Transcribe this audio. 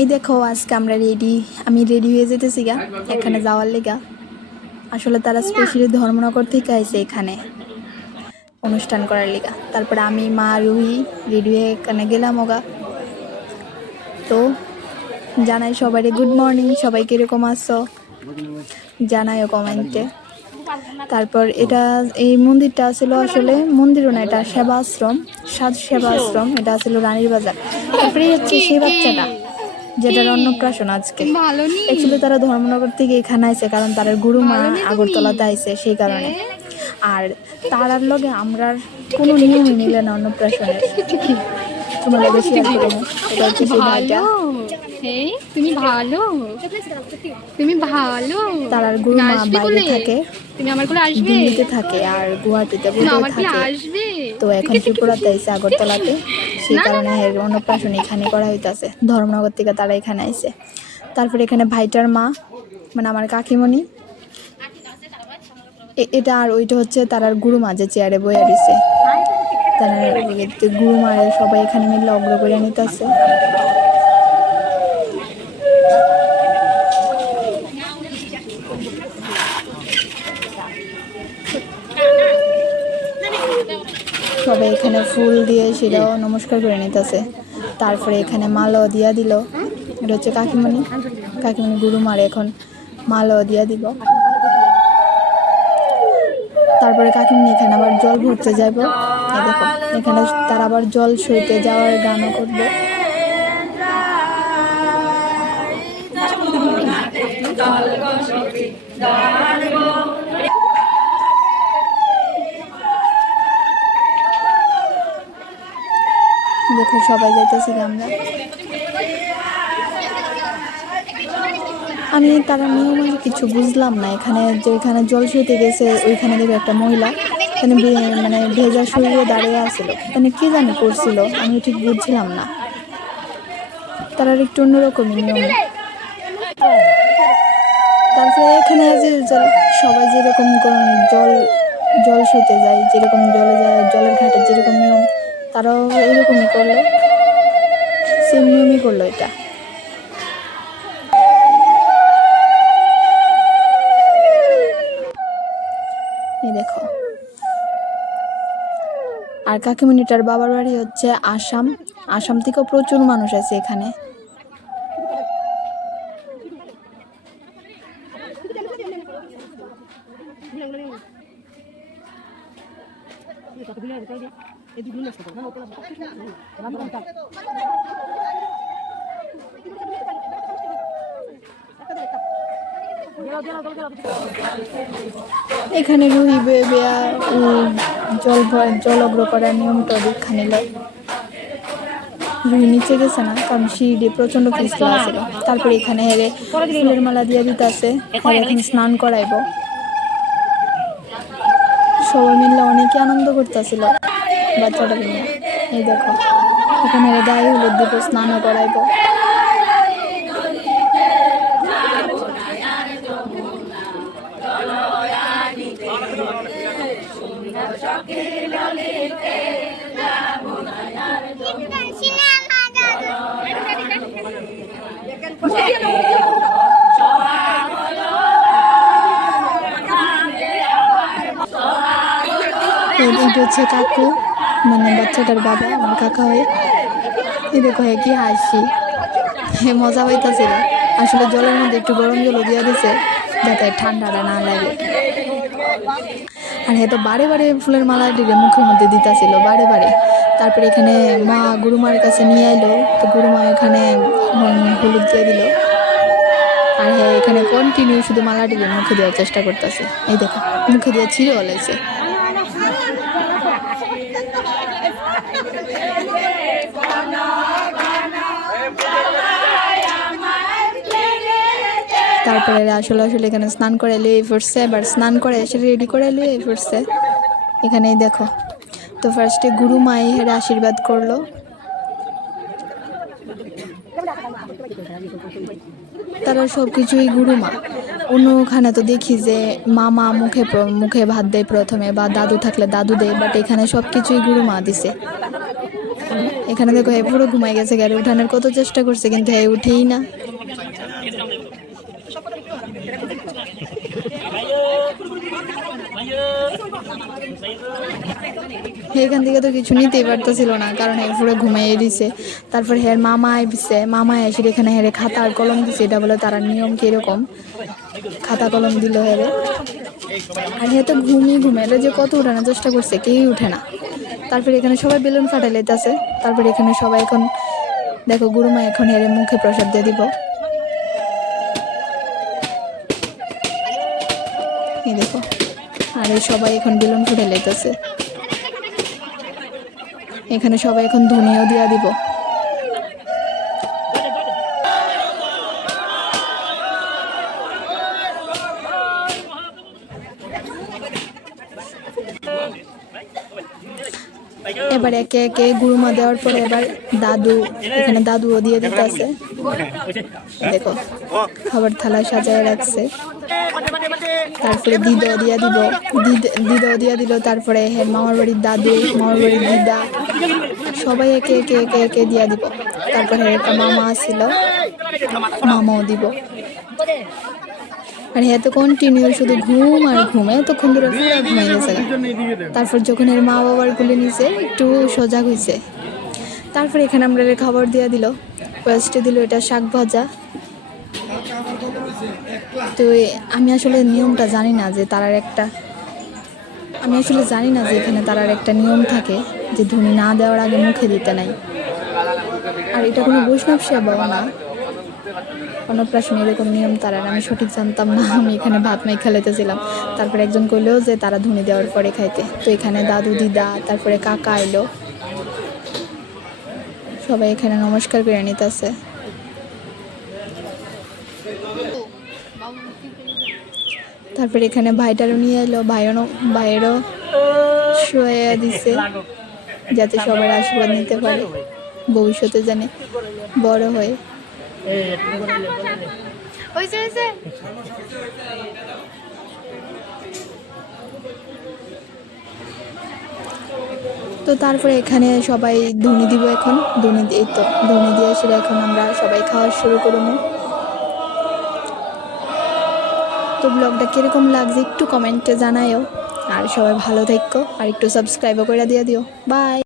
এই দেখো, আজকে আমরা রেডি আমি রেডি হয়ে যেতেছি গা, এখানে যাওয়ার লেগা। আসলে তারা স্পেশালি ধর্মনগর থেকে আইছে এখানে অনুষ্ঠান করার লেগা। তারপরে আমি, মা, রুহি রেডি হয়ে এখানে গেলাম ওগা। তো জানাই সবাই গুড মর্নিং সবাই কীরকম আছো? জানাইও কমেন্টে। তারপর এটা, এই মন্দিরটা ছিল আসলে মন্দিরও না, এটা সেবা আশ্রম সাত সেবা আশ্রম এটা ছিল রানীর বাজার। তারপরে হচ্ছে সেই বাচ্চাটা। যেটার অন্নপ্রাশন আজকে। অ্যাকচুয়ালি তারা ধর্মনগর থেকে এখানে আইছে কারণ তার গুরুমা আগরতলাতে আইছে সেই কারণে। আর তারার লগে আমরার কোনো নিয়ম মিলে না অন্নপ্রাশনের। তোমার লগে শেয়ার করব। এটা হচ্ছে তুমি ভালো। তুমি ভালো। তারার গুরুমা আসবে বাইরে থাকে। তুমি আমার কোলে আসবে? দিল্লিতে থাকে আর গুয়াহাটিতে আমার থাকে। তো এখন ত্রিপুরাতে আইছে আগরতলাতে। সেই কারণে এর অন্নপ্রাশন এখানে করা হইতাছে। ধর্মনগর থেকে তারা এখানে আইসে তারপরে এখানে ভাইটার মা মানে আমার কাকিমণি। এটা আর ওইটা হচ্ছে তার আর মাঝে যে চেয়ারে বইয়া দিছে গুরু মায়ের সবাই এখানে মিলে অগ্র করে নিতেছে। সবাই এখানে ফুল দিয়ে সেটাও নমস্কার করে নিতেছে। তারপরে এখানে মালাও দিয়া দিল। এটা হচ্ছে কাকিমণি। কাকিমণি গুরুমার এখন মালাও দিয়া দিব তারপরে কাকিমণি এখানে আবার জল ভরতে যাব দেখো, এখানে তার আবার জল সইতে যাওয়ার গানও করবে। দেখো সবাই যাইতেছি আমরা। আমি, তারা নিয়ম কিছু বুঝলাম না। এখানে যে, এখানে জল সইতে গেছে, ওইখানে দেখে একটা মহিলা বে- মানে ভেজা শরীরে দাঁড়িয়ে আসছিল মানে কি জানি করছিল, আমি ঠিক বুঝছিলাম না। তারা একটু অন্যরকমই নিয়ম। তারপরে এখানে যে সবাই যেরকম জল জল সইতে যায়, যেরকম জলে যায়, জলের ঘাটে যেরকম নিয়ম তারাও এরকমই করল। সেম নিয়মই করল এটা। দেখো। আর কাকিমণিটার বাবার বাড়ি হচ্ছে আসাম। আসাম থেকেও প্রচুর মানুষ আছে এখানে। এখানে রুহি বেয়া জল জল অগ্র করার নিয়মটা দীক্ষা নিল রুহি নিচে গেছে না, কারণ সিঁড়ি প্রচণ্ড পিছলা আছে। তারপরে এখানে হেরে ফুলের মালা দিয়ে দিতে আছে এখন স্নান করাইব। সবাই মিলে অনেকে আনন্দ করতেছিল। বাচ্চাটাকে নিয়ে। এই দেখো এখানে গায়ে হলুদ দিব স্নানও করাইব। এটা হচ্ছে কাকু। মানে বাচ্চাটার বাবা, আমার কাকা হয়ে। এই দেখো, হে কি হাসি। হে, মজা পাইতাছিল আসলে জলের মধ্যে একটু গরম জল দিয়ে দিছে, যাতে ঠান্ডাটা না লাগে। আর হে তো বারে বারে ফুলের মালা দিকে মুখের মধ্যে দিতাছিল, বারে বারে। তারপরে এখানে মা গুরুমার কাছে নিয়ে এলো তো গুরুমা এখানে হলুদ দিয়ে দিল। আর হ্যাঁ এখানে কন্টিনিউ শুধু মালাটিকে মুখে দেওয়ার চেষ্টা করতেছে। এই দেখো, মুখে দিয়ে ছিঁড়ে বলেছে তারপরে আসলে আসলে এখানে স্নান করে লুয়ে পড়ছে এবার স্নান করে এসে রেডি করে লুয়ে পড়ছে এখানেই দেখো, তো ফার্স্টে গুরু মাই হেরে আশীর্বাদ করল। তারা সব কিছুই গুরু গুরুমা অন্যখানে তো দেখি যে মামা মুখে মুখে ভাত দেয় প্রথমে, বা দাদু থাকলে দাদু দেয় বাট এখানে সব কিছুই গুরুমা দিছে। এখানে দেখো হ্যাঁ পুরো ঘুমাই গেছে গাড়ি উঠানোর কত চেষ্টা করছে, কিন্তু হ্যাঁ উঠেই না। এখান থেকে তো কিছু নিতেই পারতেছিল না, কারণ এরপরে পুরো ঘুমাইয়ে দিছে। তারপর হের মামা আইসে মামা এসে এখানে হেরে খাতা আর কলম দিছে, এটা বলে তারা নিয়ম কীরকম? খাতা কলম দিল হেরে। আর হে তো ঘুমিয়ে ঘুমে এলে যে কত উঠানোর চেষ্টা করছে, কেউই উঠে না। তারপর এখানে সবাই বেলুন ফাটাই লেতেছে তারপর এখানে সবাই এখন, দেখো, গুরুমা এখন হেরে মুখে প্রসাদ দিয়ে দিব। এই দেখো। আর এই সবাই এখন বেলুন ফুটে লেতেছে এখানে সবাই এখন ধনিয়াও দিয়া দিব। এবার একে একে গুরুমা দেওয়ার পরে এবার দাদু, এখানে দাদুও দিয়ে দিতেছে। দেখো, খাবার থালা সাজায় রাখছে। তারপরে দিদাও দিয়া দিব, দিদ- দিদাও দিয়া দিল, তারপরে হের মামার বাড়ির দাদু মামার বাড়ির দিদা, সবাই একে একে একে একে দিয়া দিব। তারপরে একটা মামা আসছিল মামাও দিব। আর এত কন্টিনিউ শুধু ঘুম আর ঘুম এতক্ষণ ধরে ঘুমিয়ে গেছে তারপর যখন এর মা বাবার গুলি নিচে একটু সজাগ হয়েছে তারপর এখানে আমরা এর খাবার দিয়ে দিল। ফার্স্টে দিল এটা শাক ভাজা। তো আমি আসলে নিয়মটা জানি না যে তারার একটা আমি আসলে জানি না যে এখানে তারার একটা নিয়ম থাকে যে ধুনি না দেওয়ার আগে মুখে দিতে নাই। আর এটা কোনো বৈষ্ণব সেবাও না। অন্নপ্রাশন এরকম নিয়ম তারার আমি সঠিক জানতাম না, আমি এখানে ভাত মাই খেলাইতেছিলাম। তারপরে একজন কইলো যে, তারা ধুনি দেওয়ার পরে খাইতে। তো এখানে দাদু, দিদা, তারপরে কাকা এলো সবাই এখানে নমস্কার করে নিতেছে। তারপরে এখানে ভাইটারও নিয়ে এলো, ভাইয়েরও ভাইয়েরও শুয়ে দিছে, যাতে সবার আশীর্বাদ নিতে পারে, ভবিষ্যতে জানে বড় হয়ে। তো তারপরে এখানে সবাই ধনি দিব এখন। ধনি এই তো, ধনি দিয়ে সেটা এখন আমরা সবাই খাওয়া শুরু করব তো ব্লগটা কীরকম লাগছে একটু কমেন্টে জানাইও আর সবাই ভালো থেকো, আর একটু সাবস্ক্রাইবও করে দিয়ে দিও। বাই